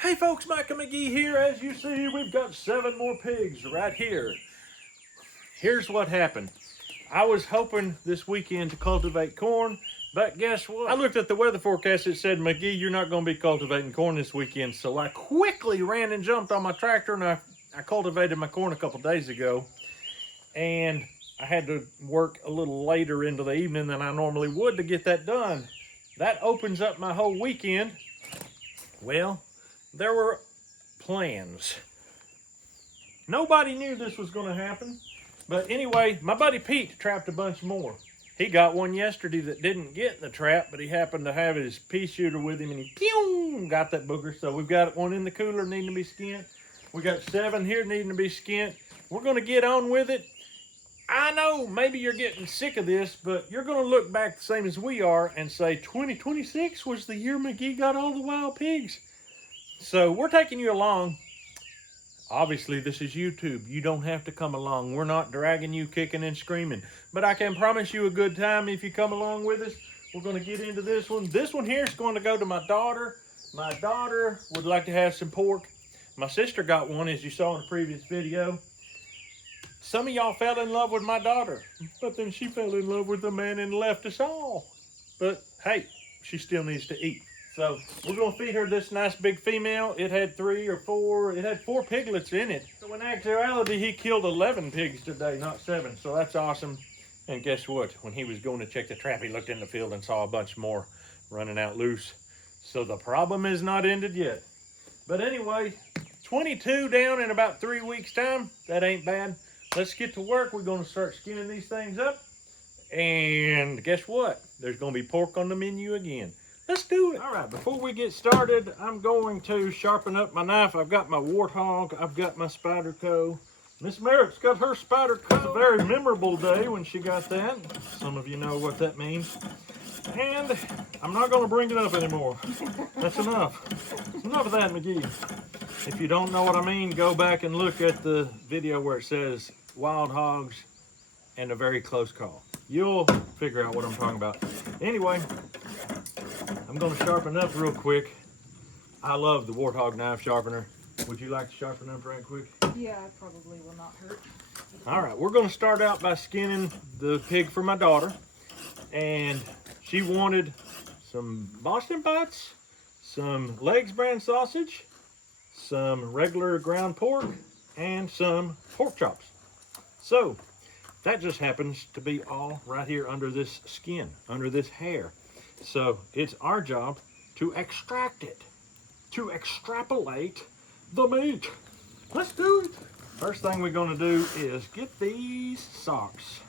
Hey folks, Micah McGee here. As you see, we've got 7 more pigs right here. Here's what happened. I was hoping this weekend to cultivate corn, but guess what? I looked at the weather forecast. It said, McGee, you're not going to be cultivating corn this weekend. So I quickly ran and jumped on my tractor, and I cultivated my corn a couple days ago. And I had to work a little later into the evening than I normally would to get that done. That opens up my whole weekend. Well, there were plans. Nobody knew this was going to happen. But anyway, my buddy Pete trapped a bunch more. He got one yesterday that didn't get in the trap, but he happened to have his pea shooter with him, and he pew, got that booger. So we've got one in the cooler needing to be skinned. We got 7 here needing to be skinned. We're going to get on with it. I know maybe you're getting sick of this, but you're going to look back the same as we are and say 2026 was the year McGee got all the wild pigs. So we're taking you along. Obviously, this is YouTube. You don't have to come along. We're not dragging you kicking and screaming. But I can promise you a good time if you come along with us. We're going to get into this one. This one here is going to go to my daughter. My daughter would like to have some pork. My sister got one, as you saw in the previous video. Some of y'all fell in love with my daughter, but then she fell in love with the man and left us all. But hey, she still needs to eat. So we're going to feed her this nice big female. It had 4 piglets in it. So in actuality, he killed 11 pigs today, not 7. So that's awesome. And guess what? When he was going to check the trap, he looked in the field and saw a bunch more running out loose. So the problem is not ended yet. But anyway, 22 down in about 3 weeks' time. That ain't bad. Let's get to work. We're going to start skinning these things up. And guess what? There's going to be pork on the menu again. Let's do it. All right, before we get started, I'm going to sharpen up my knife. I've got my Warthog. I've got my Spyderco. Miss Merritt's got her Spyderco. It's a very memorable day when she got that. Some of you know what that means. And I'm not going to bring it up anymore. That's enough. Enough of that, McGee. If you don't know what I mean, go back and look at the video where it says wild hogs and a very close call. You'll figure out what I'm talking about. Anyway, I'm going to sharpen up real quick. I love the Warthog knife sharpener. Would you like to sharpen up right quick? Yeah, it probably will not hurt. All right, we're going to start out by skinning the pig for my daughter. And she wanted some Boston butts, some legs brand sausage, some regular ground pork, and some pork chops. So that just happens to be all right here under this skin, under this hair. So it's our job to extract it, to extrapolate the meat. Let's do it. First thing we're going to do is get these socks.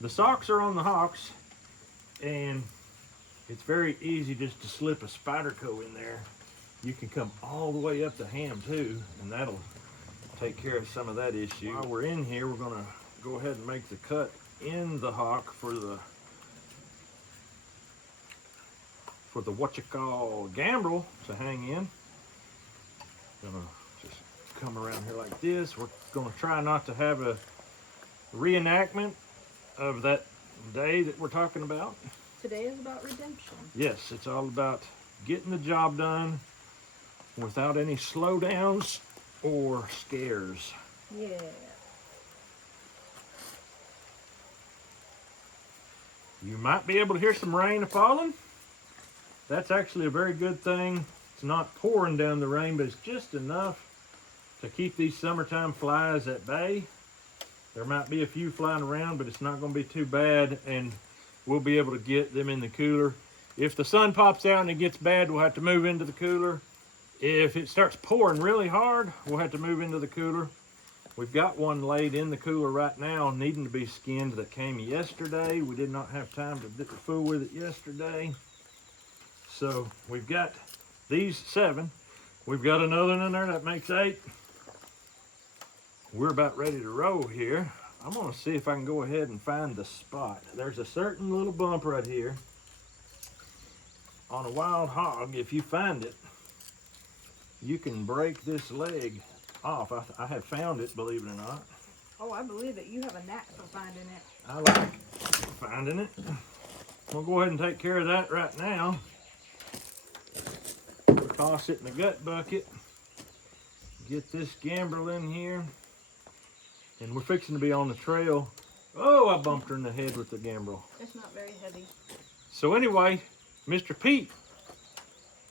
The socks are on the hocks, and it's very easy just to slip a Spyderco in there. You can come all the way up the ham too, and that'll take care of some of that issue. While we're in here, we're going to go ahead and make the cut in the hock for the what you call gambrel to hang in. Gonna just come around here like this. We're gonna try not to have a reenactment of that day that we're talking about. Today is about redemption. Yes, it's all about getting the job done without any slowdowns or scares. Yeah. You might be able to hear some rain falling. That's actually a very good thing. It's not pouring down the rain, but it's just enough to keep these summertime flies at bay. There might be a few flying around, but it's not going to be too bad, and we'll be able to get them in the cooler. If the sun pops out and it gets bad, we'll have to move into the cooler. If it starts pouring really hard, we'll have to move into the cooler. We've got one laid in the cooler right now, needing to be skinned, that came yesterday. We did not have time to fool with it yesterday. So we've got these 7. We've got another one in there, that makes 8. We're about ready to roll here. I'm gonna see if I can go ahead and find the spot. There's a certain little bump right here on a wild hog. If you find it, you can break this leg off. I have found it, believe it or not. Oh, I believe it. You have a knack for finding it. I like finding it. We'll go ahead and take care of that right now. toss it in the gut bucket. Get this gambrel in here. And we're fixing to be on the trail. Oh, I bumped her in the head with the gambrel. It's not very heavy. So anyway, Mr. Pete,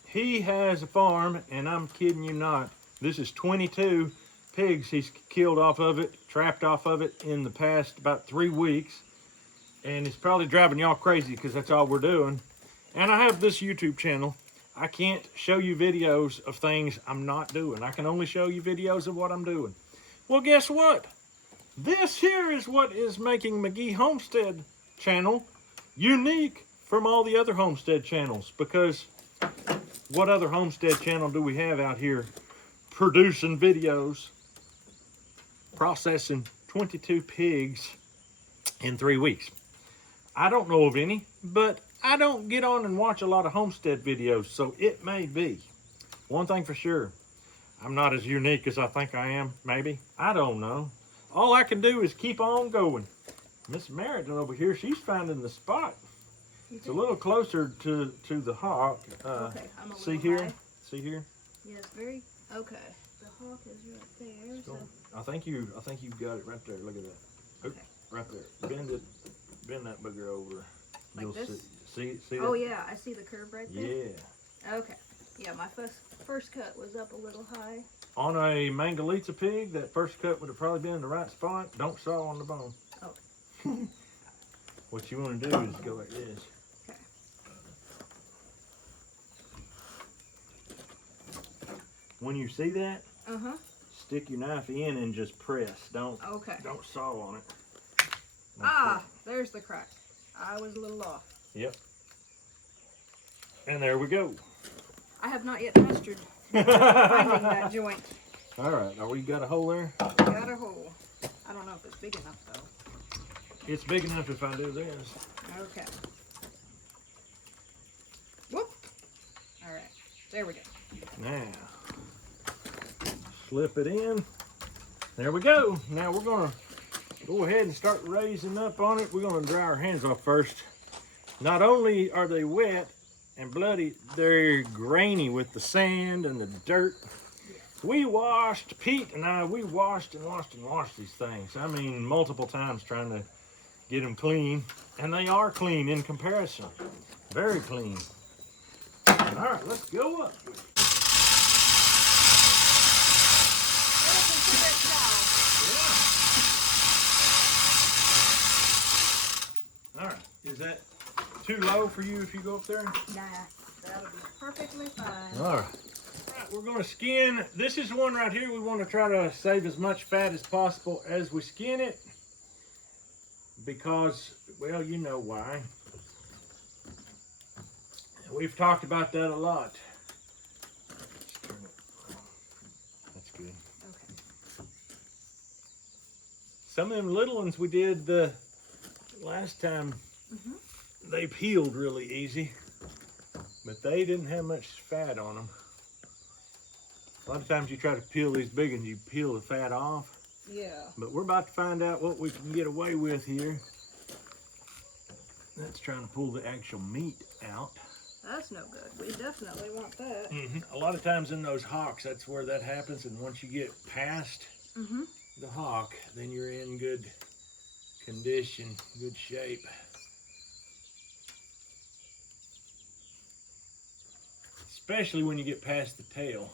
he has a farm, and I'm kidding you not. This is 22 pigs he's killed off of it, trapped off of it in the past about 3 weeks. And it's probably driving y'all crazy because that's all we're doing. And I have this YouTube channel. I can't show you videos of things I'm not doing. I can only show you videos of what I'm doing. Well, guess what? This here is what is making McGee Homestead channel unique from all the other homestead channels, because what other homestead channel do we have out here producing videos, processing 22 pigs in 3 weeks? I don't know of any, but I don't get on and watch a lot of homestead videos, so it may be. One thing for sure, I'm not as unique as I think I am, maybe. I don't know. All I can do is keep on going. Miss Merritt over here, she's finding the spot. It's a little closer to the hawk. Okay, I'm a little see here? high. See here? Yes, very. Okay, the hawk is right there. So. I think you got it right there. Look at that. Okay. Right there. Bend that booger over. Like You'll this? See Oh that? yeah, I see the curve right there. Yeah. Okay. Yeah, my first cut was up a little high. On a Mangalitsa pig, that first cut would have probably been in the right spot. Don't saw on the bone. Oh. What you want to do is go like this. Okay. When you see that, Stick your knife in and just press. Don't saw on it. There's the crack. I was a little off. Yep. And there we go. I have not yet mastered finding that joint. All right. Are we got a hole there? Got a hole. I don't know if it's big enough though. It's big enough if I do this. Okay. Whoop. All right. There we go. Now, slip it in. There we go. Now we're going to go ahead and start raising up on it. We're going to dry our hands off first. Not only are they wet and bloody, they're grainy with the sand and the dirt. Pete and I, we washed and washed and washed these things. I mean, multiple times trying to get them clean. And they are clean in comparison. Very clean. All right, let's go up. All right, is that too low for you if you go up there? Nah, that'll be perfectly fine. All right. We're going to skin. This is one right here. We want to try to save as much fat as possible as we skin it, because, well, you know why. We've talked about that a lot. That's good. Okay. Some of them little ones we did the last time, they peeled really easy, but they didn't have much fat on them. A lot of times you try to peel these big ones, you peel the fat off. Yeah. But we're about to find out what we can get away with here. That's trying to pull the actual meat out. That's no good. We definitely want that. A lot of times in those hocks, that's where that happens. And once you get past the hock, then you're in good condition, good shape. Especially when you get past the tail.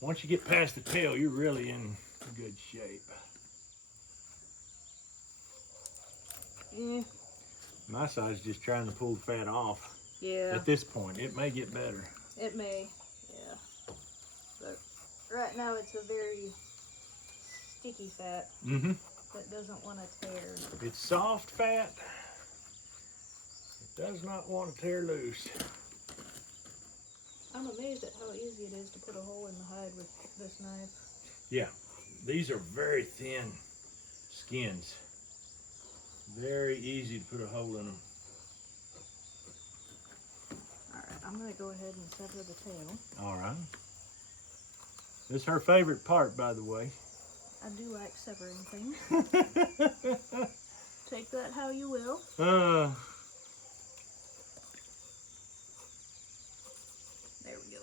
Once you get past the tail, you're really in good shape. Yeah. My side's just trying to pull the fat off. Yeah. At this point, it may get better. It may. Yeah. But right now it's a very sticky fat that doesn't want to tear. It's soft fat. It does not want to tear loose. I'm amazed at how easy it is to put a hole in the hide with this knife. Yeah, these are very thin skins. Very easy to put a hole in them. Alright, I'm going to go ahead and sever the tail. All right. This is her favorite part, by the way. I do like severing things. Take that how you will. There we go.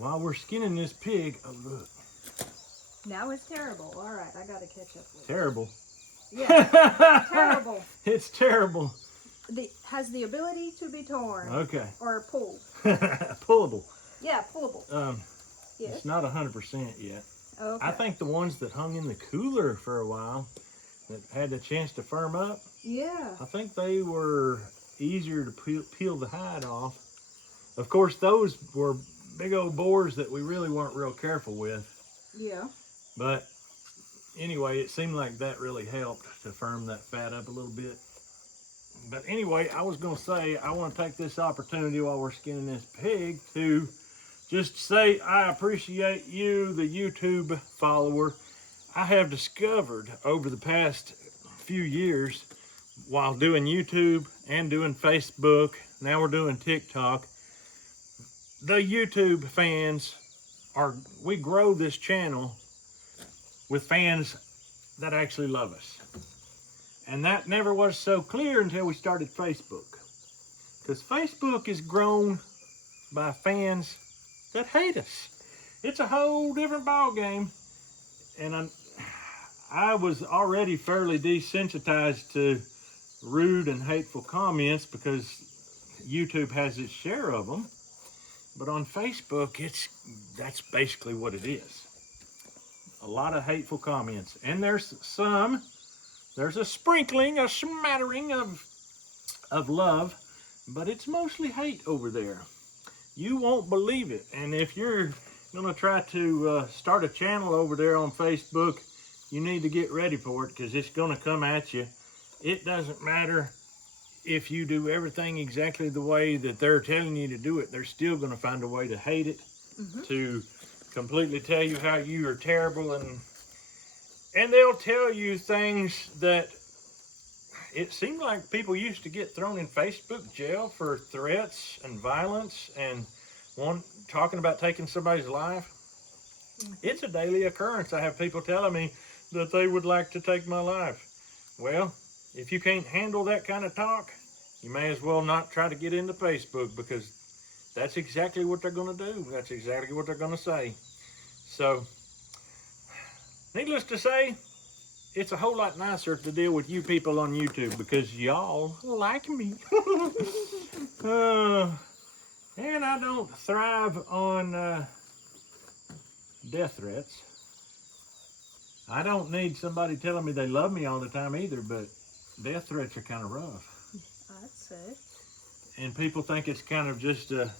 while we're skinning this pig, oh look. Now it's terrible. All right, I gotta catch up with it. Terrible. Yeah, terrible. It's terrible. Has the ability to be torn. Okay. Or pulled. Pullable. Yeah, pullable. Yes. It's not 100% yet. Okay. I think the ones that hung in the cooler for a while, that had the chance to firm up, yeah, I think they were easier to peel the hide off. Of course, those were big old boars that we really weren't real careful with. Yeah. But anyway, it seemed like that really helped to firm that fat up a little bit. But anyway, I was going to say, I want to take this opportunity while we're skinning this pig to just say I appreciate you, the YouTube follower. I have discovered over the past few years, while doing YouTube and doing Facebook, now we're doing TikTok, the YouTube fans we grow this channel with fans that actually love us. And that never was so clear until we started Facebook. Because Facebook is grown by fans that hate us. It's a whole different ball game. And I was already fairly desensitized to rude and hateful comments because YouTube has its share of them. But on Facebook, that's basically what it is. A lot of hateful comments. And there's a sprinkling, a smattering of love, but it's mostly hate over there. You won't believe it. And if you're gonna try to start a channel over there on Facebook, you need to get ready for it, because it's gonna come at you. It doesn't matter if you do everything exactly the way that they're telling you to do it, they're still gonna find a way to hate it, to completely tell you how you are terrible, and they'll tell you things that it seemed like people used to get thrown in Facebook jail for threats and violence and talking about taking somebody's life. It's a daily occurrence. I have people telling me that they would like to take my life. Well, if you can't handle that kind of talk, you may as well not try to get into Facebook, because that's exactly what they're going to do. That's exactly what they're going to say. So, needless to say, it's a whole lot nicer to deal with you people on YouTube, because y'all like me. And I don't thrive on death threats. I don't need somebody telling me they love me all the time either, but death threats are kind of rough. I'd say. And people think it's kind of just a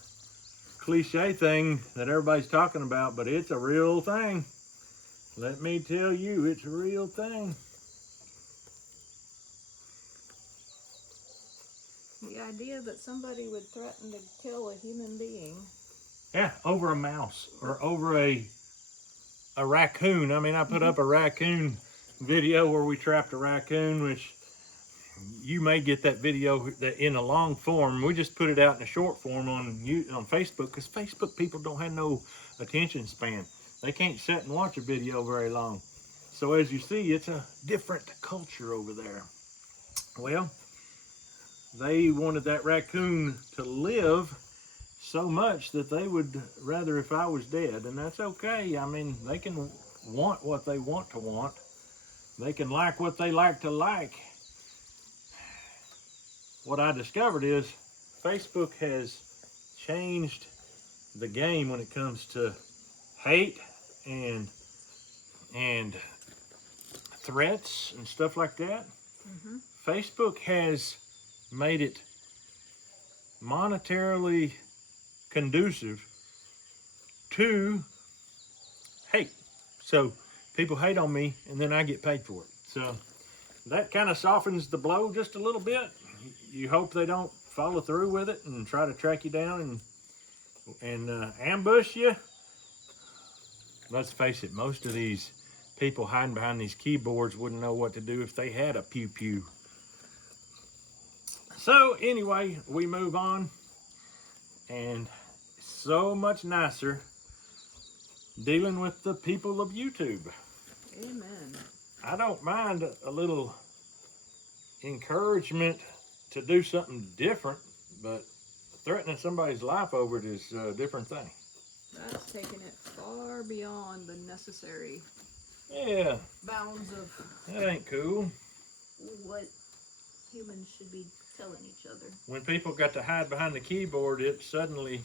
cliche thing that everybody's talking about, but it's a real thing. Let me tell you, it's a real thing. The idea that somebody would threaten to kill a human being. Yeah, over a mouse or over a raccoon. I mean, I put up a raccoon video where we trapped a raccoon, which you may get that video in a long form. We just put it out in a short form on Facebook, because Facebook people don't have no attention span. They can't sit and watch a video very long. So as you see, it's a different culture over there. Well, they wanted that raccoon to live so much that they would rather if I was dead, and that's okay. I mean, they can want what they want to want. They can like what they like to like. What I discovered is Facebook has changed the game when it comes to hate and threats and stuff like that. Facebook has made it monetarily conducive to hate. So people hate on me, and then I get paid for it. So that kind of softens the blow just a little bit. You hope they don't follow through with it and try to track you down and ambush you. Let's face it, most of these people hiding behind these keyboards wouldn't know what to do if they had a pew-pew. So anyway, we move on, and so much nicer dealing with the people of YouTube. Amen. I don't mind a little encouragement to do something different, but threatening somebody's life over it is a different thing. That's taking it far beyond the necessary Yeah, bounds of that ain't cool. what humans should be telling each other. When people got to hide behind the keyboard, it suddenly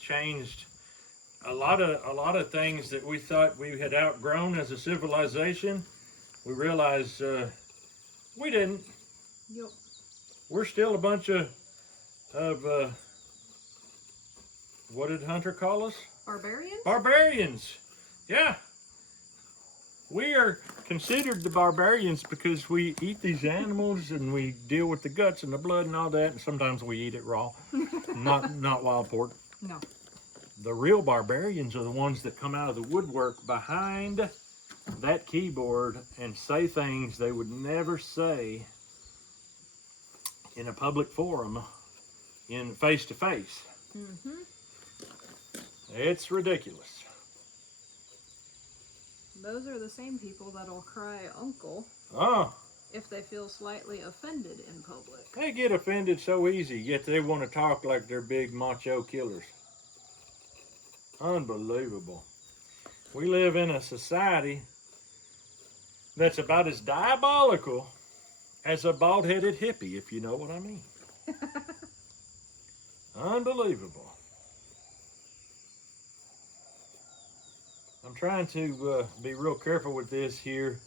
changed a lot of things that we thought we had outgrown as a civilization. We realized we didn't. Yep. We're still a bunch of what did Hunter call us? Barbarians? Barbarians. Yeah. We are considered the barbarians because we eat these animals and we deal with the guts and the blood and all that, and sometimes we eat it raw. not wild pork. No. The real barbarians are the ones that come out of the woodwork behind that keyboard and say things they would never say in a public forum in face to face. Mm-hmm. It's ridiculous. Those are the same people that'll cry uncle Oh, if they feel slightly offended in public. they get offended so easy, yet they want to talk like they're big macho killers. Unbelievable. We live in a society that's about as diabolical as a bald-headed hippie, if you know what I mean. Unbelievable. I'm trying to be real careful with this here,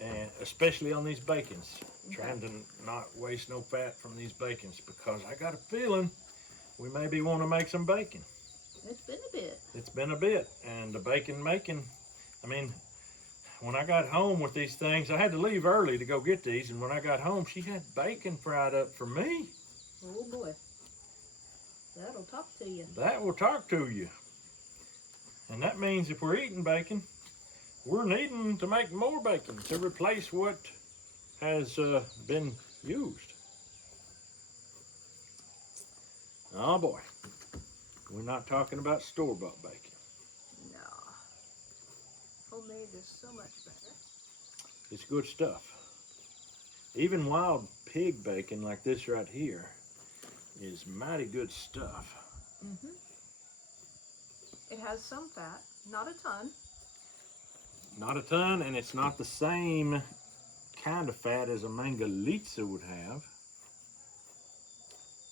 and especially on these bacons. Trying to not waste no fat from these bacons because I got a feeling we maybe want to make some bacon. It's been a bit. It's been a bit, and the bacon making, I mean, when I got home with these things, I had to leave early to go get these, and when I got home, she had bacon fried up for me. Oh boy. That'll talk to you. That will talk to you. And that means if we're eating bacon, we're needing to make more bacon to replace what has been used. Oh boy. We're not talking about store-bought bacon. No. Homemade is so much better. It's good stuff. Even wild pig bacon like this right here is mighty good stuff. Mm-hmm. It has some fat, not a ton. Not a ton, and it's not the same kind of fat as a mangalitsa would have.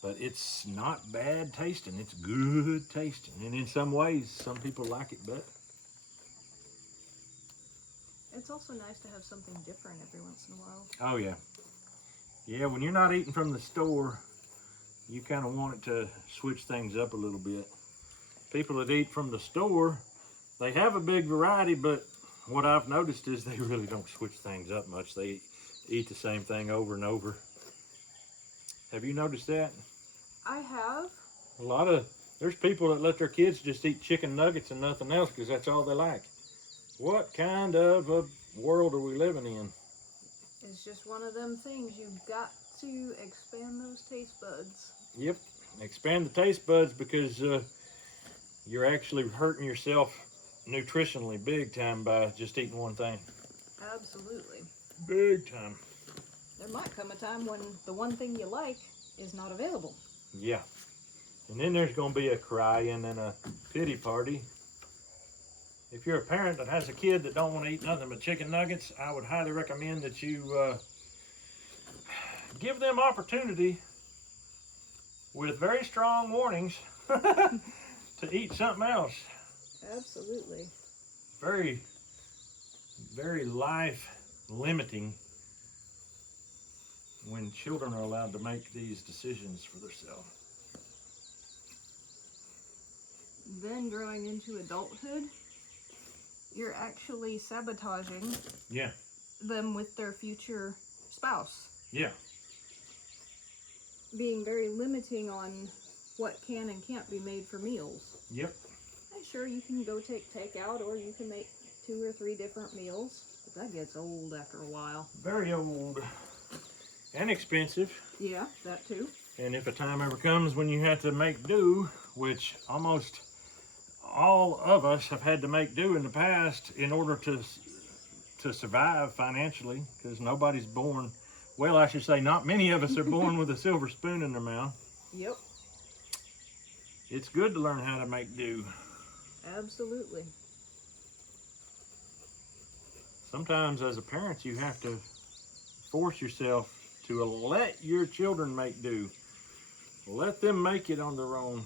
But it's not bad tasting. It's good tasting. And in some ways, some people like it better. It's also nice to have something different every once in a while. Oh, yeah. Yeah, when you're not eating from the store, you kind of want it to switch things up a little bit. People that eat from the store, they have a big variety, but what I've noticed is they really don't switch things up much. They eat the same thing over and over. Have you noticed that? I have. There's people that let their kids just eat chicken nuggets and nothing else because that's all they like. What kind of a world are we living in? It's just one of them things. You've got to expand those taste buds. Yep, expand the taste buds because you're actually hurting yourself nutritionally big time by just eating one thing. Absolutely. Big time. There might come a time when the one thing you like is not available. Yeah. And then there's going to be a crying and a pity party. If you're a parent that has a kid that don't want to eat nothing but chicken nuggets, I would highly recommend that you give them opportunity with very strong warnings to eat something else. Absolutely. Very, very life limiting when children are allowed to make these decisions for themselves. Then growing into adulthood, you're actually sabotaging Yeah. them with their future spouse. Yeah. Being very limiting on what can and can't be made for meals. Yep. And sure, you can go take takeout or you can make 2 or 3 different meals, but that gets old after a while. Very old. And expensive. Yeah, that too. And if a time ever comes when you have to make do, which almost all of us have had to make do in the past in order to survive financially, because nobody's born, well, I should say not many of us are born with a silver spoon in their mouth. Yep. It's good to learn how to make do. Absolutely. Sometimes as a parent, you have to force yourself to let your children make do. Let them make it on their own.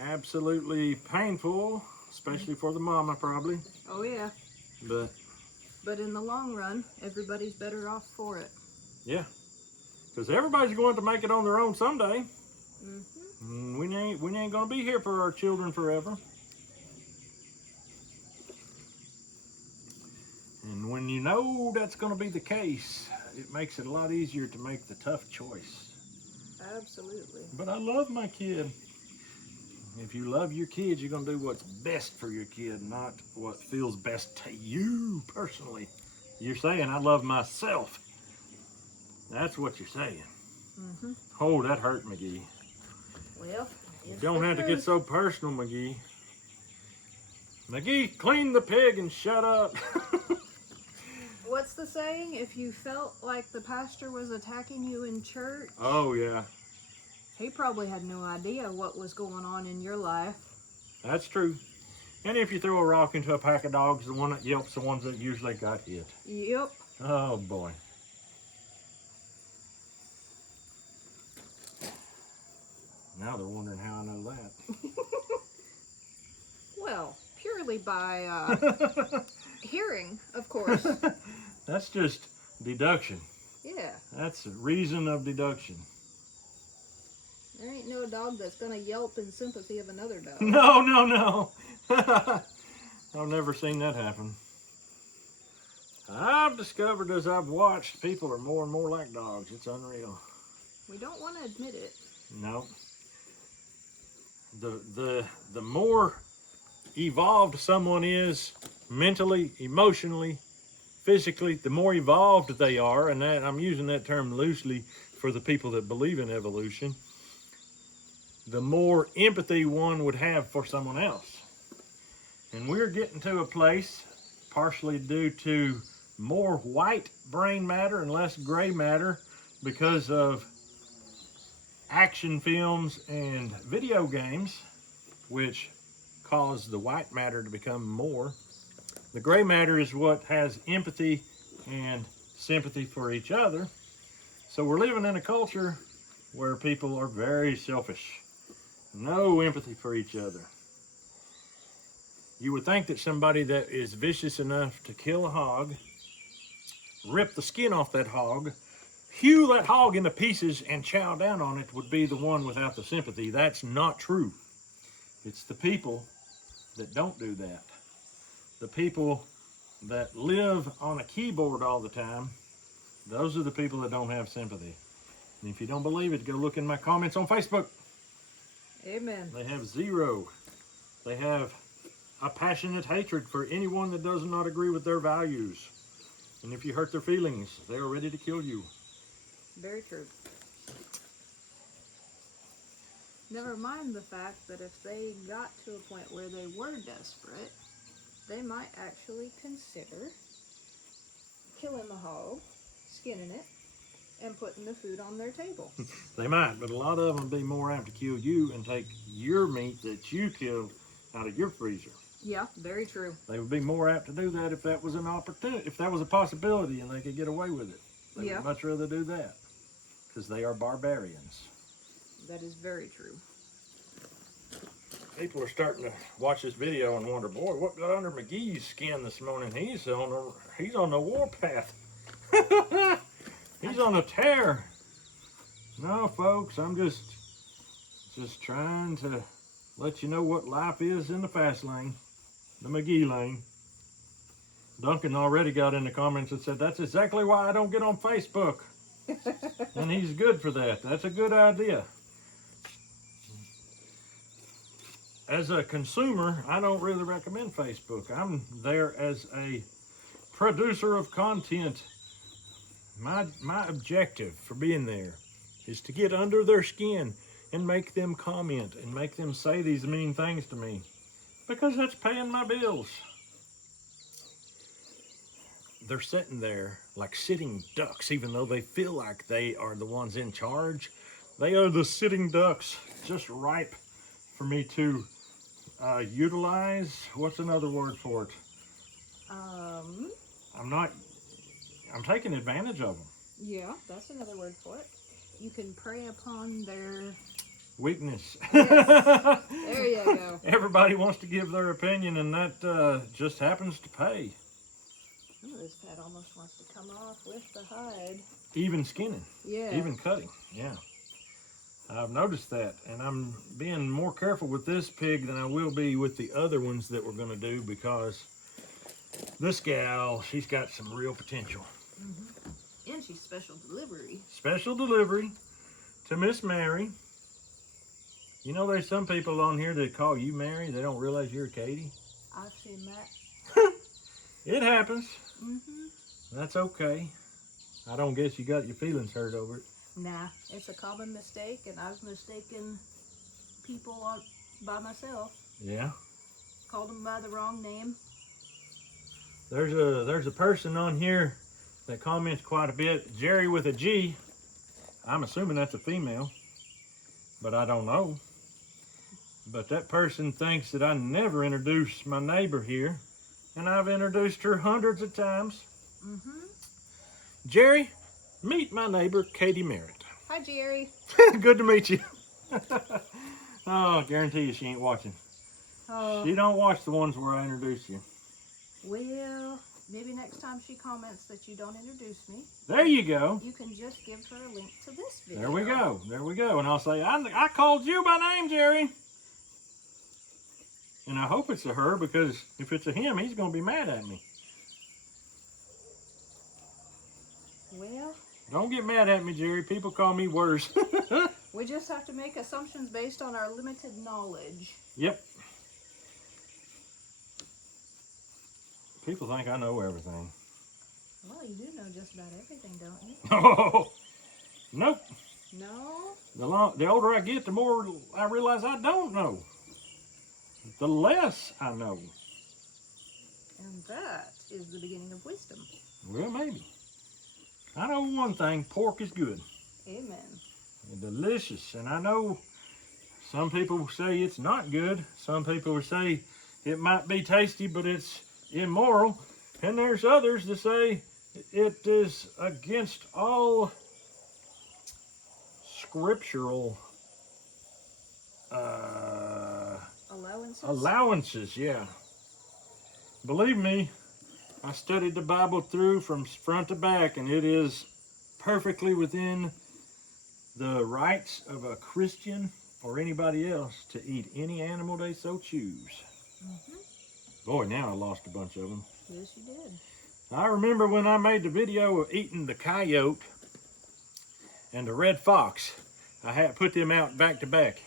Absolutely painful, especially for the mama probably. Oh yeah. But in the long run, everybody's better off for it. Yeah, because everybody's going to make it on their own someday. Mm-hmm. We ain't gonna be here for our children forever. And when you know that's gonna be the case, it makes it a lot easier to make the tough choice. Absolutely. But I love my kid. If you love your kids, you're gonna do what's best for your kid, not what feels best to you personally. You're saying I love myself. That's what you're saying. Mm-hmm. Oh, that hurt, McGee. Well, You don't have to get so personal, McGee. McGee, clean the pig and shut up. What's the saying? If you felt like the pastor was attacking you in church, Oh, yeah. he probably had no idea what was going on in your life. That's true. And if you throw a rock into a pack of dogs, the one that yelps the ones that usually got hit. Yep. Oh, boy. Now they're wondering how I know that. Well, purely by hearing, of course. That's just deduction. Yeah. That's a reason of deduction. There ain't no dog that's gonna yelp in sympathy of another dog. No, no, no. I've never seen that happen. I've discovered as I've watched, people are more and more like dogs. It's unreal. We don't want to admit it. No. The more evolved someone is mentally, emotionally, physically, the more evolved they are, and that I'm using that term loosely for the people that believe in evolution, the more empathy one would have for someone else. And we're getting to a place, partially due to more white brain matter and less gray matter because of action films and video games, which cause the white matter to become more. The gray matter is what has empathy and sympathy for each other. So we're living in a culture where people are very selfish. No empathy for each other. You would think that somebody that is vicious enough to kill a hog, rip the skin off that hog, hew that hog into pieces and chow down on it would be the one without the sympathy. That's not true. It's the people that don't do that. The people that live on a keyboard all the time, those are the people that don't have sympathy. And if you don't believe it, go look in my comments on Facebook. Amen. They have zero. They have a passionate hatred for anyone that does not agree with their values. And if you hurt their feelings, they are ready to kill you. Very true. Never mind the fact that if they got to a point where they were desperate, they might actually consider killing the hog, skinning it, and putting the food on their table. They might, but a lot of them would be more apt to kill you and take your meat that you killed out of your freezer. Yeah, very true. They would be more apt to do that if that was an opportunity, if that was a possibility and they could get away with it. They would much rather do that because they are barbarians. That is very true. People are starting to watch this video and wonder, boy, what got under McGee's skin this morning? He's on the warpath. He's on a tear. No, folks, I'm just trying to let you know what life is in the fast lane, the McGee lane. Duncan already got in the comments and said, that's exactly why I don't get on Facebook. And he's good for that. That's a good idea. As a consumer, I don't really recommend Facebook. I'm there as a producer of content. My objective for being there is to get under their skin and make them comment and make them say these mean things to me because that's paying my bills. They're sitting there like sitting ducks, even though they feel like they are the ones in charge. They are the sitting ducks, just ripe for me to utilize. What's another word for it? I'm taking advantage of them. Yeah, that's another word for it. You can prey upon their weakness. Yes. There you go. Everybody wants to give their opinion, and that just happens to pay. Oh, this fat almost wants to come off with the hide. Even skinning. Yeah. Even cutting. Yeah. I've noticed that, and I'm being more careful with this pig than I will be with the other ones that we're going to do, because this gal, she's got some real potential. Mm-hmm. And she's special delivery. Special delivery to Miss Mary. You know, there's some people on here that call you Mary. They don't realize you're Katie. I've seen that. It happens. Mm-hmm. That's okay. I don't guess you got your feelings hurt over it. Nah, it's a common mistake, and I've mistaken people by myself. Yeah. Called them by the wrong name. There's a person on here that comments quite a bit. Jerry with a G. I'm assuming that's a female, but I don't know. But that person thinks that I never introduce my neighbor here, and I've introduced her hundreds of times. Mm-hmm. Jerry, meet my neighbor, Katie Merritt. Hi, Jerry. Good to meet you. Oh, I guarantee you she ain't watching. Oh. She don't watch the ones where I introduce you. Well, maybe next time she comments that you don't introduce me. There you go. You can just give her a link to this video. There we go. There we go. And I'll say, I called you by name, Jerry. And I hope it's a her, because if it's a him, he's going to be mad at me. Well, don't get mad at me, Jerry. People call me worse. We just have to make assumptions based on our limited knowledge. Yep. People think I know everything. Well, you do know just about everything, don't you? Oh, nope. No? The older I get, the more I realize I don't know. The less I know. And that is the beginning of wisdom. Well, maybe. I know one thing, pork is good. Amen. And delicious. And I know some people say it's not good. Some people say it might be tasty, but it's immoral. And there's others that say it is against all scriptural allowances, yeah. Believe me, I studied the Bible through from front to back, and it is perfectly within the rights of a Christian or anybody else to eat any animal they so choose. Mm-hmm. Boy, now I lost a bunch of them. Yes, you did. I remember when I made the video of eating the coyote and the red fox. I had put them out back to back.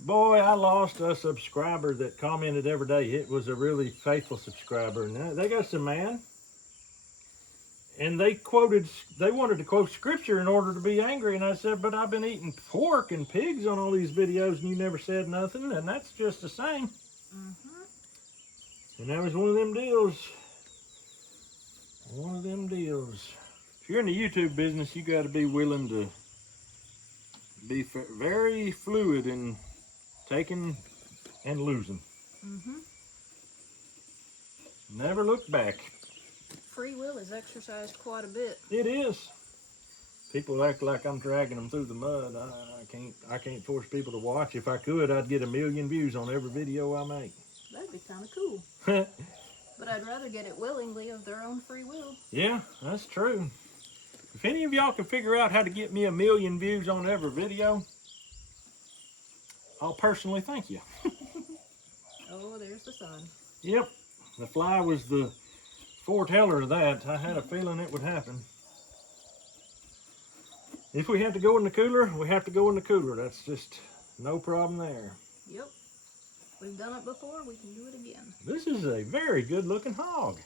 Boy, I lost a subscriber that commented every day. It was a really faithful subscriber. And they got some mad. And they wanted to quote scripture in order to be angry. And I said, but I've been eating pork and pigs on all these videos and you never said nothing. And that's just the same. Mm-hmm. And that was one of them deals. One of them deals. If you're in the YouTube business, you got to be willing to be very fluid in taking and losing. Mm-hmm. Never look back. Free will is exercised quite a bit. It is. People act like I'm dragging them through the mud. I can't force people to watch. If I could, I'd get 1 million views on every video I make. That'd be kind of cool. But I'd rather get it willingly of their own free will. Yeah, that's true. If any of y'all can figure out how to get me 1 million views on every video, I'll personally thank you. Oh, there's the sun. Yep, the fly was the foreteller of that. I had a feeling it would happen. If we have to go in the cooler, we have to go in the cooler. That's just no problem there. Yep. We've done it before, we can do it again. This is a very good looking hog.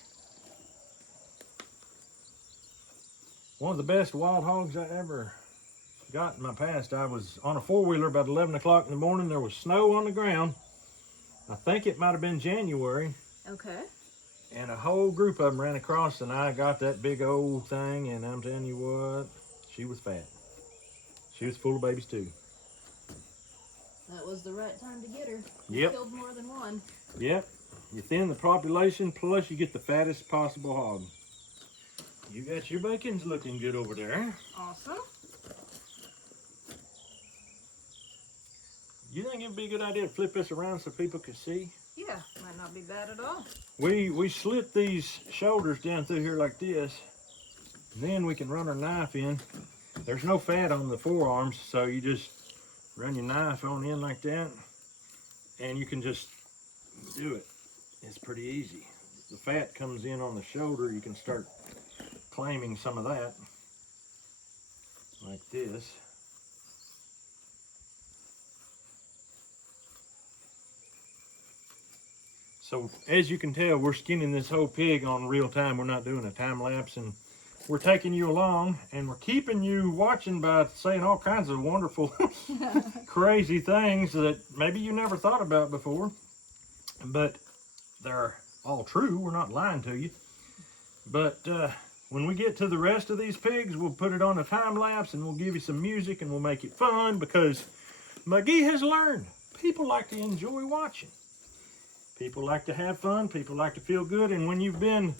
One of the best wild hogs I ever got in my past. I was on a four-wheeler about 11 o'clock in the morning. There was snow on the ground. I think it might have been January. Okay. And a whole group of them ran across, and I got that big old thing, and I'm telling you what, she was fat. She was full of babies too. That was the right time to get her. Yep. Killed more than one. Yep. You thin the population, plus you get the fattest possible hog. You got your bacons looking good over there. Awesome. You think it'd be a good idea to flip this around so people can see? Yeah, might not be bad at all. We slit these shoulders down through here like this. Then we can run our knife in. There's no fat on the forearms, so you just run your knife on in like that, and you can just do it. It's pretty easy. The fat comes in on the shoulder, you can start claiming some of that, like this. So as you can tell, we're skinning this whole pig on real time. We're not doing a time lapse, and we're taking you along, and we're keeping you watching by saying all kinds of wonderful, crazy things that maybe you never thought about before, but they're all true. We're not lying to you. But when we get to the rest of these pigs, we'll put it on a time lapse, and we'll give you some music, and we'll make it fun, because McGee has learned people like to enjoy watching. People like to have fun. People like to feel good. And when you've been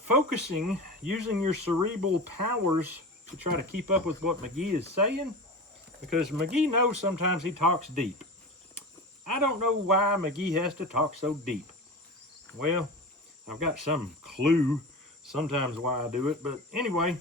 focusing, using your cerebral powers to try to keep up with what McGee is saying, because McGee knows sometimes he talks deep. I don't know why McGee has to talk so deep. Well, I've got some clue sometimes why I do it, but anyway,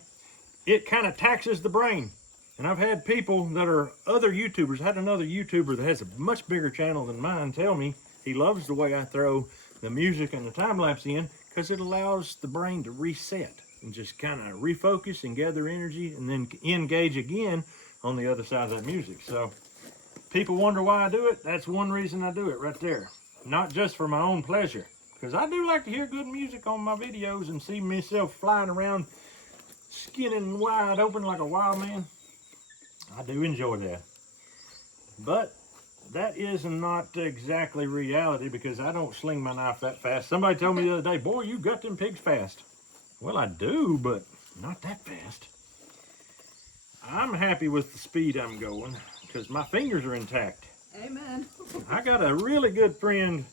it kind of taxes the brain. And I've had people that are other YouTubers. I had another YouTuber that has a much bigger channel than mine tell me he loves the way I throw the music and the time lapse in, because it allows the brain to reset and just kind of refocus and gather energy and then engage again on the other side of that music. So people wonder why I do it. That's one reason I do it right there. Not just for my own pleasure, because I do like to hear good music on my videos and see myself flying around skinning wide open like a wild man. I do enjoy that. But that is not exactly reality, because I don't sling my knife that fast. Somebody told me the other day, boy, you got them pigs fast. Well, I do, but not that fast. I'm happy with the speed I'm going, because my fingers are intact. Amen. I got a really good friend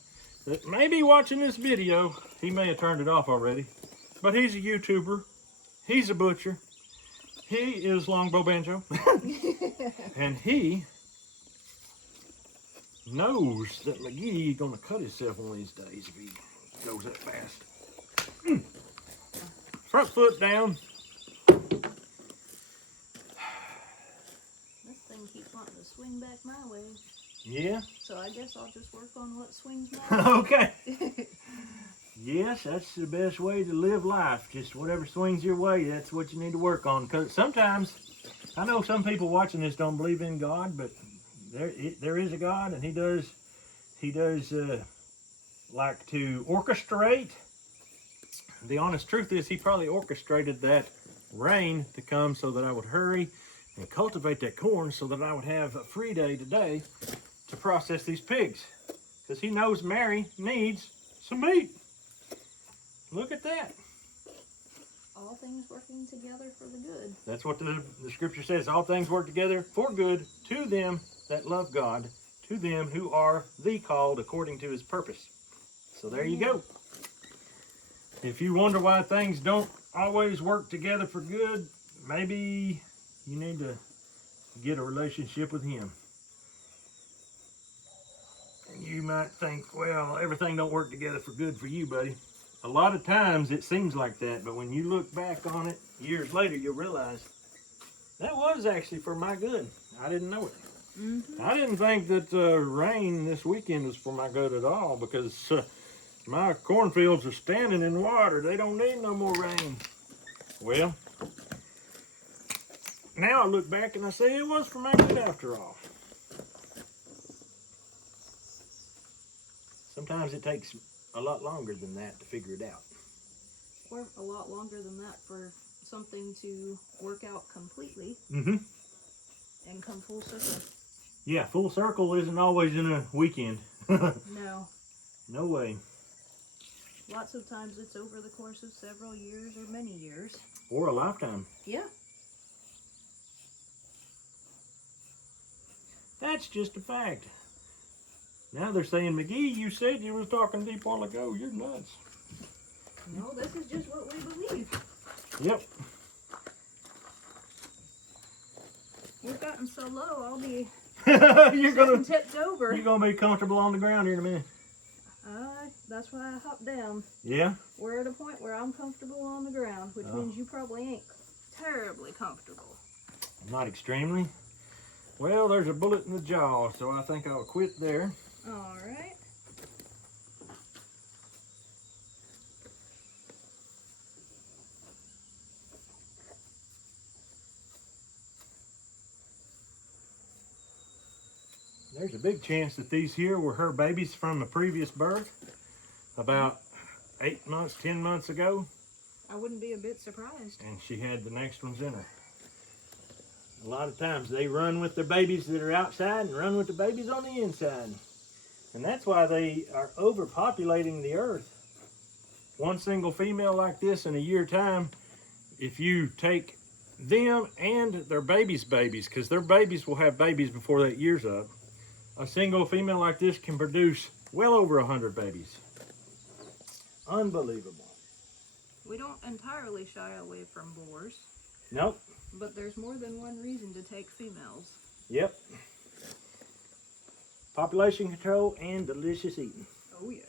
that may be watching this video. He may have turned it off already, but he's a YouTuber. He's a butcher. He is Longbow Banjo, and he knows that McGee gonna cut himself one of these days if he goes that fast. Front foot down. This thing keeps wanting to swing back my way. Yeah. So I guess I'll just work on what swings my way. Okay. Yes, that's the best way to live life. Just whatever swings your way, that's what you need to work on. Because sometimes, I know some people watching this don't believe in God, but there is a God, and He does like to orchestrate. The honest truth is, He probably orchestrated that rain to come so that I would hurry and cultivate that corn so that I would have a free day today to process these pigs. Because He knows Mary needs some meat. Look at that. All things working together for the good. That's what the scripture says. All things work together for good to them that love God, to them who are the called according to His purpose. So there you go. If you wonder why things don't always work together for good, maybe you need to get a relationship with Him. And you might think, well, everything don't work together for good for you, buddy. A lot of times it seems like that, but when you look back on it years later, you'll realize that was actually for my good. I didn't know it. Mm-hmm. I didn't think that rain this weekend was for my good at all, because my cornfields are standing in water. They don't need no more rain. Well, now I look back and I say it was for my good after all. Sometimes it takes a lot longer than that to figure it out. Or a lot longer than that for something to work out completely. Mm-hmm. And come full circle. Yeah, full circle isn't always in a weekend. No. No way. Lots of times it's over the course of several years or many years. Or a lifetime. Yeah. That's just a fact. Now they're saying, McGee, you said you was talking deep while ago. You're nuts. No, this is just what we believe. Yep. We've gotten so low, I'll be you're tipped over. gonna be comfortable on the ground here in a minute. That's why I hopped down. Yeah? We're at a point where I'm comfortable on the ground, which means you probably ain't terribly comfortable. Not extremely. Well, there's a bullet in the jaw, so I think I'll quit there. All right. There's a big chance that these here were her babies from a previous birth, about 8 months, 10 months ago. I wouldn't be a bit surprised. And she had the next ones in her. A lot of times they run with their babies that are outside and run with the babies on the inside. And that's why they are overpopulating the earth. One single female like this in a year time, if you take them and their babies' because their babies will have babies before that year's up, a single female like this can produce well over 100 babies. Unbelievable. We don't entirely shy away from boars. Nope. But there's more than one reason to take females. Yep. Population control and delicious eating. Oh yeah.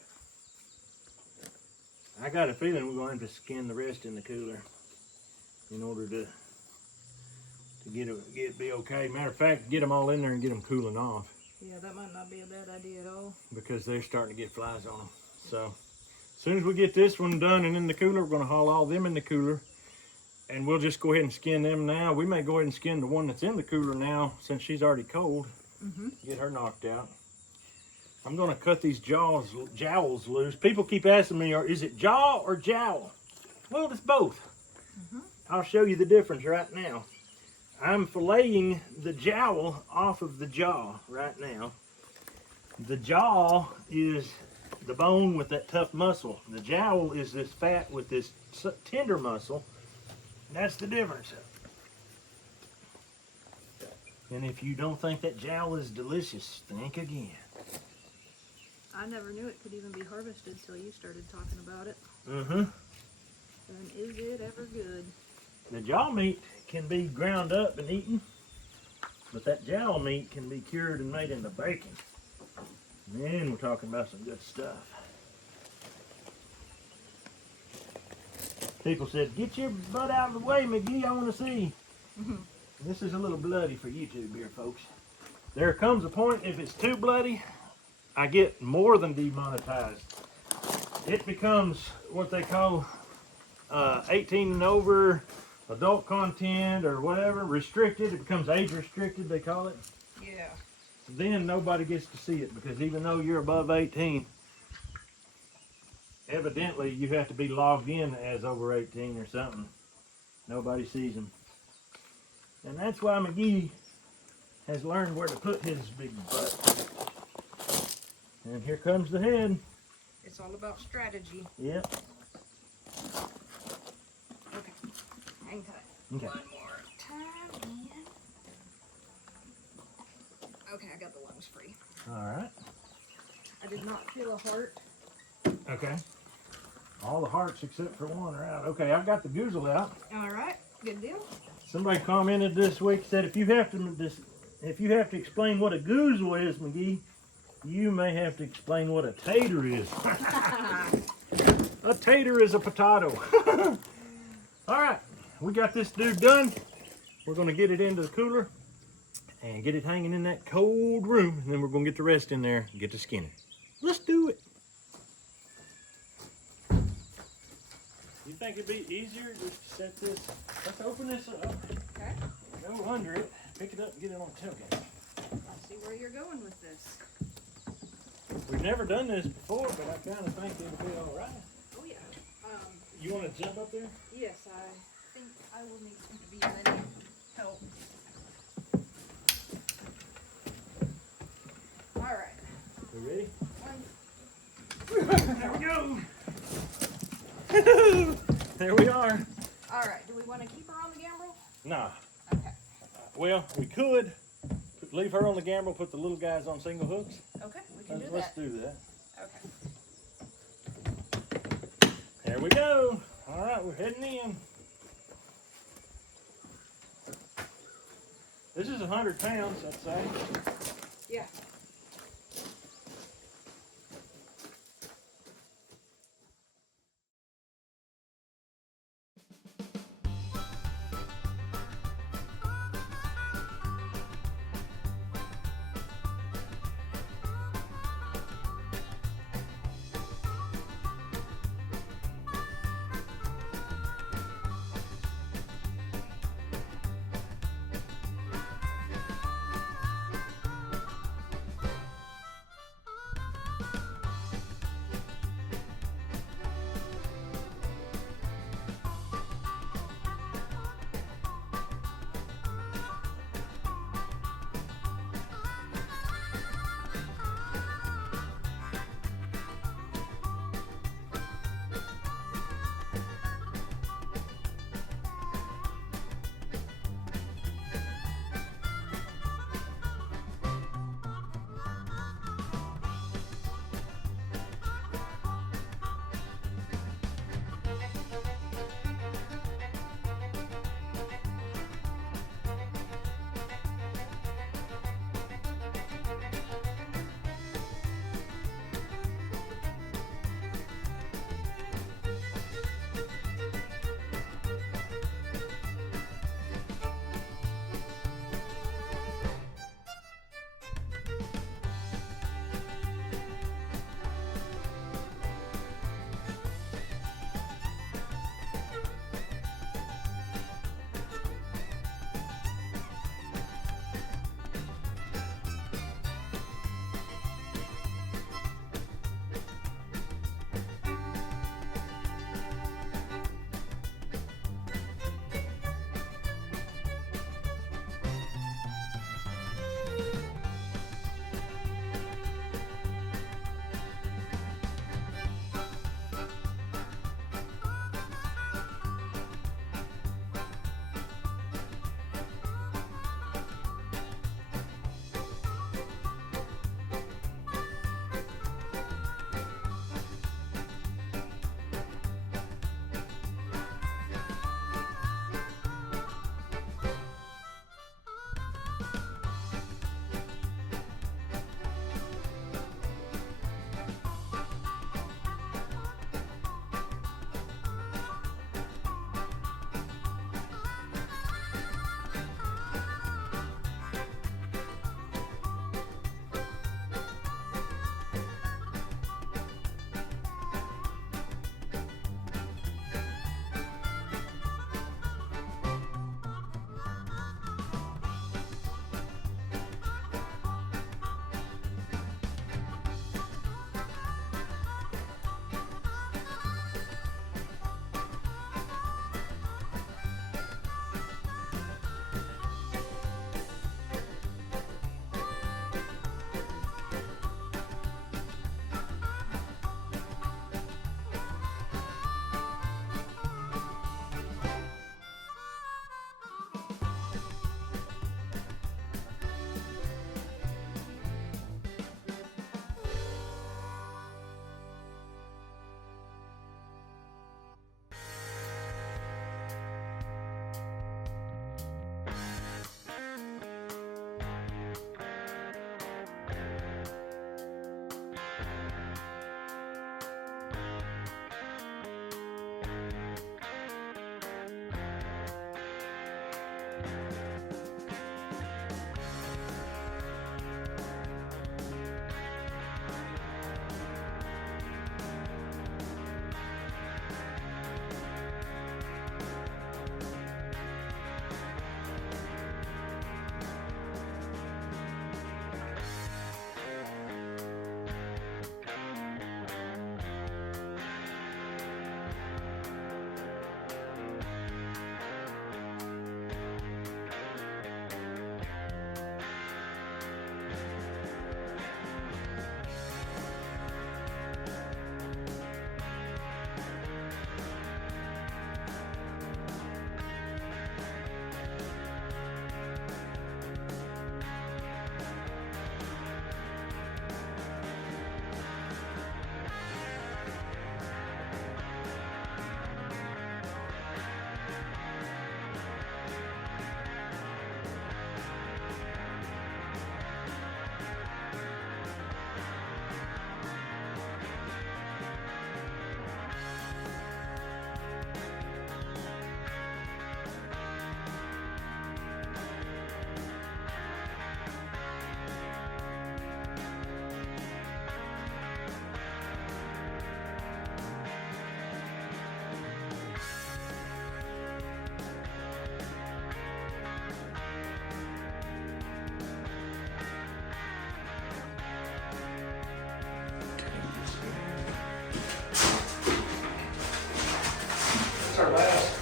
I got a feeling we're going to have to skin the rest in the cooler in order to be okay. Matter of fact, get them all in there and get them cooling off. Yeah, that might not be a bad idea at all. Because they're starting to get flies on them. So, as soon as we get this one done and in the cooler, we're going to haul all them in the cooler. And we'll just go ahead and skin them now. We may go ahead and skin the one that's in the cooler now since she's already cold. Get her knocked out. I'm going to cut these jowls loose. People keep asking me, is it jaw or jowl? Well, it's both. I'll show you the difference right now. I'm filleting the jowl off of the jaw right now. The jaw is the bone with that tough muscle. The jowl is this fat with this tender muscle. That's the difference. And if you don't think that jowl is delicious, think again. I never knew it could even be harvested till you started talking about it. And is it ever good? The jaw meat can be ground up and eaten, but that jowl meat can be cured and made into bacon. And then we're talking about some good stuff. People said, get your butt out of the way, McGee, I want to see. This is a little bloody for YouTube here, folks. There comes a point, if it's too bloody, I get more than demonetized. It becomes what they call 18 and over, adult content or whatever, restricted. It becomes age restricted, they call it. Yeah. Then nobody gets to see it because even though you're above 18, evidently you have to be logged in as over 18 or something. Nobody sees them. And that's why McGee has learned where to put his big butt. And here comes the head. It's all about strategy. Yep. Okay. Hang tight. Okay. One more time. And... okay, I got the lungs free. Alright. I did not feel a heart. Okay. All the hearts except for one are out. Okay, I've got the goozle out. Alright, good deal. Somebody commented this week, said if you have to explain what a goozle is, McGee, you may have to explain what a tater is. A tater is a potato. Alright, we got this dude done. We're going to get it into the cooler and get it hanging in that cold room, and then we're going to get the rest in there and get to skinning. Let's do it. You think it'd be easier just to set this? Let's open this up. Okay. Go under it, pick it up, and get it on the tailgate. I see where you're going with this. We've never done this before, but I kind of think it'll be all right. Oh yeah. You want to jump up there? Yes, I think I will need some to be any help. All right. You ready? One. There we go. There we are. All right. Do we want to keep her on the gambrel? Nah. Okay. Well, we could leave her on the gambrel, put the little guys on single hooks? Okay, we can do Let's that. do that. Okay. There we go. All right, we're heading in. This is 100 pounds, I'd say. Yeah.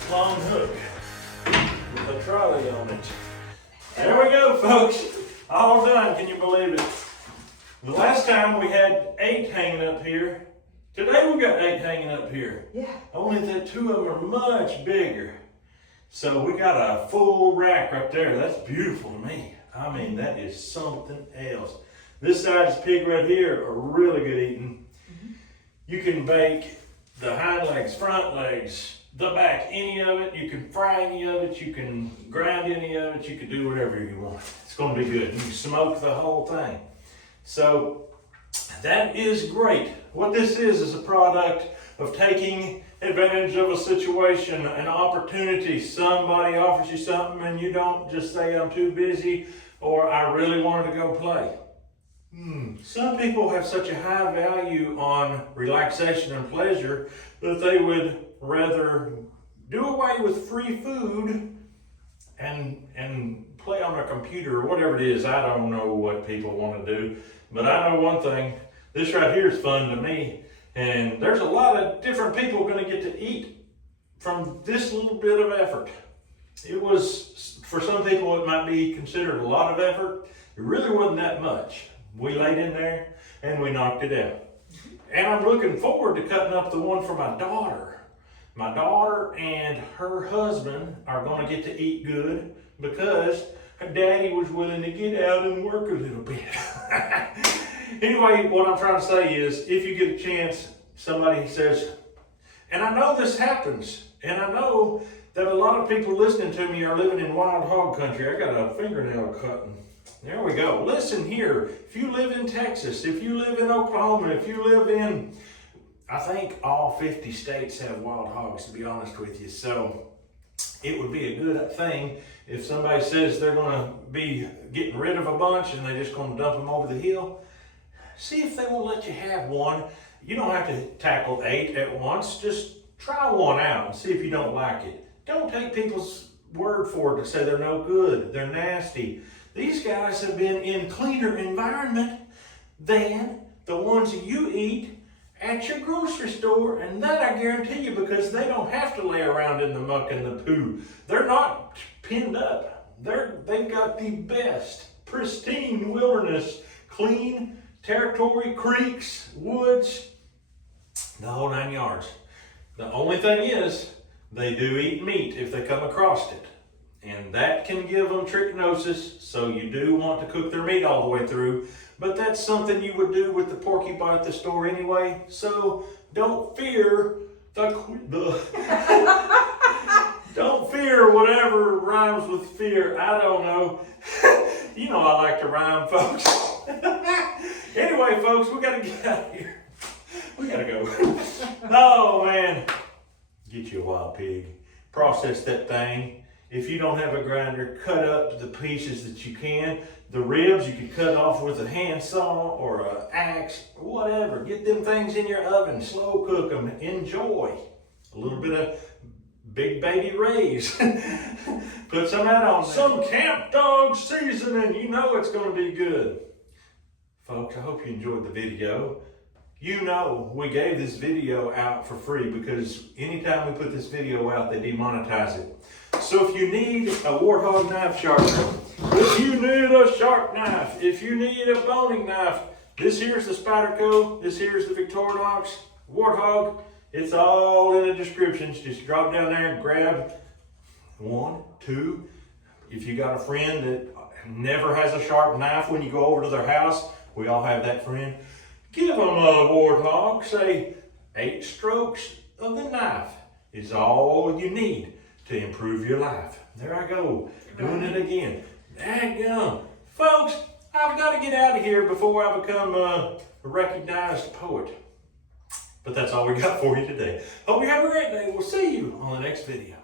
nice long hook with a trolley on it. There we go, folks. All done. Can you believe it? The last time we had 8 hanging up here. Today we got 8 hanging up here. Yeah. Only that 2 of them are much bigger. So we got a full rack right there. That's beautiful to me. I mean, that is something else. This size pig right here are really good eating. You can bake the hind legs, front legs, the back, any of it. You can fry any of it. You can grind any of it. You can do whatever you want. It's going to be good. You can smoke the whole thing. So that is great. What this is a product of taking advantage of a situation, an opportunity. Somebody offers you something and you don't just say, I'm too busy, or I really wanted to go play. Some people have such a high value on relaxation and pleasure that they would rather do away with free food and play on a computer or whatever it is. I don't know what people want to do, but I know one thing. This right here is fun to me, and there's a lot of different people going to get to eat from this little bit of effort. It was, for some people, it might be considered a lot of effort. It really wasn't that much. We laid in there and we knocked it out. And I'm looking forward to cutting up the one for my daughter. My daughter and her husband are going to get to eat good because her daddy was willing to get out and work a little bit. Anyway, what I'm trying to say is, if you get a chance, somebody says, and I know this happens, and I know that a lot of people listening to me are living in wild hog country. I got a fingernail cutting. There we go. Listen here, if you live in Texas, if you live in Oklahoma, if you live in, I think all 50 states have wild hogs, to be honest with you. So it would be a good thing if somebody says they're going to be getting rid of a bunch and they're just going to dump them over the hill. See if they won't let you have one. You don't have to tackle 8 at once. Just try one out and see if you don't like it. Don't take people's word for it to say they're no good, they're nasty. These guys have been in cleaner environment than the ones that you eat at your grocery store, and that I guarantee you, because they don't have to lay around in the muck and the poo. They're not pinned up. They've got the best pristine wilderness, clean territory, creeks, woods, the whole 9 yards. The only thing is, they do eat meat if they come across it. And that can give them trichinosis, so you do want to cook their meat all the way through. But that's something you would do with the pork you buy at the store anyway. So don't fear don't fear whatever rhymes with fear. I don't know. You know I like to rhyme, folks. Anyway, folks, we gotta get out of here. We gotta go. Oh man, get you a wild pig. Process that thing. If you don't have a grinder, cut up the pieces that you can. The ribs you can cut off with a handsaw or an axe, whatever. Get them things in your oven, slow cook them, enjoy. A little bit of Big Baby Ray's. Put some of that on some camp dog seasoning. You know it's going to be good. Folks, I hope you enjoyed the video. You know we gave this video out for free because anytime we put this video out, they demonetize it. So if you need a Warthog knife sharpener, if you need a sharp knife, if you need a boning knife, this here's the Spyderco, this here's the Victorinox, Warthog. It's all in the descriptions. Just drop down there and grab 1, 2. If you got a friend that never has a sharp knife when you go over to their house, we all have that friend. Give them a Warthog. Say 8 strokes of the knife is all you need to improve your life. There I go, doing it again. Daggum. Folks, I've got to get out of here before I become a recognized poet. But that's all we got for you today. Hope you have a great day. We'll see you on the next video.